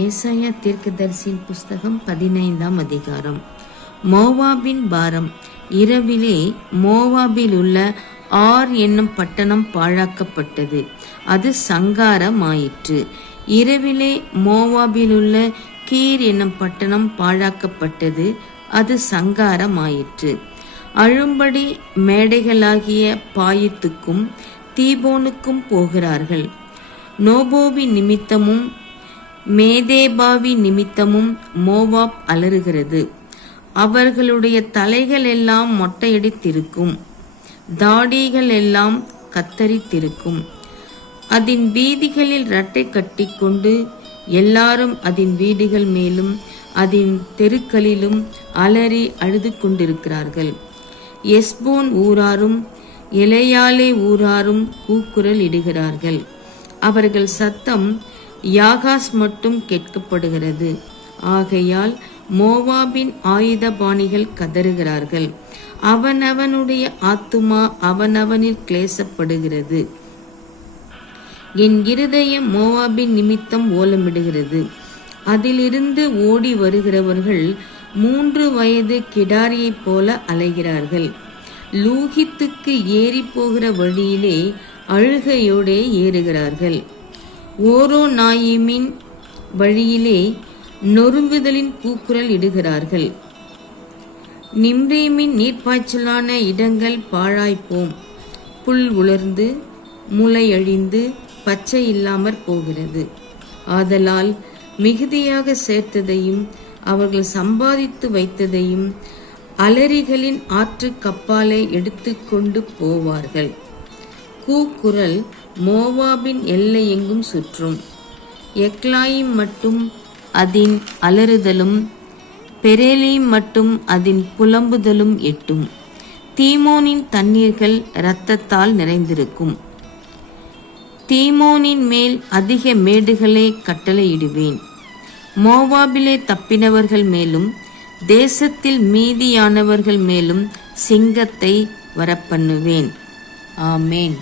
ஏசாயா தீர்க்கதரிசியின் புஸ்தகம் 15ஆம் அதிகாரம். மோவாபின் பாரம். இரவிலே மோவாபில் உள்ள ஆர் என்னும் பட்டணம் பாழாக்கப்பட்டது, அது சங்காரமாயிற்று. இரவிலே மோவாபில் உள்ள கீர் என்னும் பட்டணம் பாழாக்கப்பட்டது, அது சங்காரமாயிற்று. அழும்படி மேடைகளாகிய பாயித்துக்கும் தீபோனுக்கும் போகிறார்கள். நோபோவி நிமித்தமும் மேதேபாவி நிமித்தமும் மோவாப் அலறுகிறது. அவர்களுடைய தலைகள் எல்லாம் மொட்டையடித்திருக்கும், தாடிகள் எல்லாம் கத்தரித்திருக்கும். அதன் வீதிகளில் இரட்டை கட்டி கொண்டு எல்லாரும் அதன் வீடுகள் மேலும் அதன் தெருக்களிலும் அலறி அழுது கொண்டிருக்கிறார்கள். எஸ்போன் ஊராரும் எலையாலே ஊராரும் கூக்குரல் இடுகிறார்கள். அவர்கள் சத்தம் யாகாஸ் மட்டும் கேட்கப்படுகிறது. ஆகையால் மோவாபின் ஆயுதபாணிகள் கதறுகிறார்கள். அவனவனுடைய ஆத்துமா அவனவனில் கிளேசப்படுகிறது. என் இருதயம் மோவாபின் நிமித்தம் ஓலமிடுகிறது. அதிலிருந்து ஓடி வருகிறவர்கள் 3 வயது கிடாரியைப் போல அலைகிறார்கள். லூகித்துக்கு ஏறி போகிற வழியிலே அழுகையோடே ஏறுகிறார்கள். ஓரோ நாயிமின் வழியிலே நொறுங்குதலின் கூக்குரல் இடுகிறார்கள். நிம்ரீமின் நீர்ப்பாய்ச்சலான இடங்கள் பாழாய்ப்போம். புல் உலர்ந்து முளை அழிந்து பச்சை இல்லாமற் போகிறது. ஆதலால் மிகுதியாக சேர்த்ததையும் அவர்கள் சம்பாதித்து வைத்ததையும் அலரிகளின் ஆற்று கப்பாலை எடுத்து கொண்டு போவார்கள். கூக்குரல் மோவாபின் எல்லை எங்கும் சுற்றும். எக்லாயிம் மட்டும் அதின் அலறுதலும் பெரேலீம் மட்டும் அதின் புலம்புதலும் எட்டும். தீமோனின் தண்ணீர்கள் இரத்தத்தால் நிறைந்திருக்கும். தீமோனின் மேல் அதிக மேடுகளை கட்டளையிடுவேன். மோவாபிலே தப்பினவர்கள் மேலும் தேசத்தில் மீதியானவர்கள் மேலும் சிங்கத்தை வரப்பண்ணுவேன். ஆமேன்.